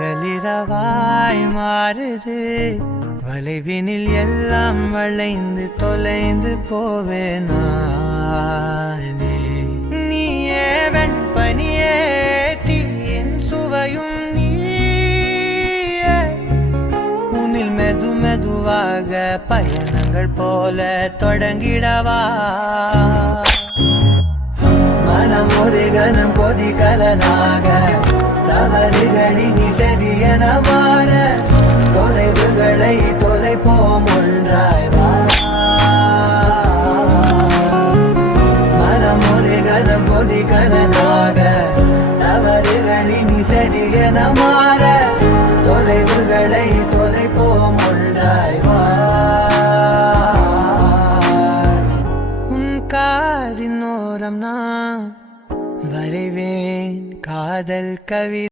பகலிரவாய் மாறுது, வளைவினில் எல்லாம் வளைந்து தொலைந்து போவேனே. நீயே வெண்பனியே, தீயின் சுவையும் நீயே. உன்னில் மெது மெதுவாக பயணங்கள் போல தொடங்கிடவா. மனம் ஒரு கணம் கொதிகலனாக, தவறுகளின் இசையென மாற, தொலைவுகளை தொலைப்போம் ஒன்றாய் வா. மனம் ஒரு கணம் கொதிகலனாக, தவறுகளின் இசையென மாற, தொலைவுகளை தொலைப்போம் ஒன்றாய் வா. உன் காதின் ஓரம் நான் வரைவேன் காதல் கவி.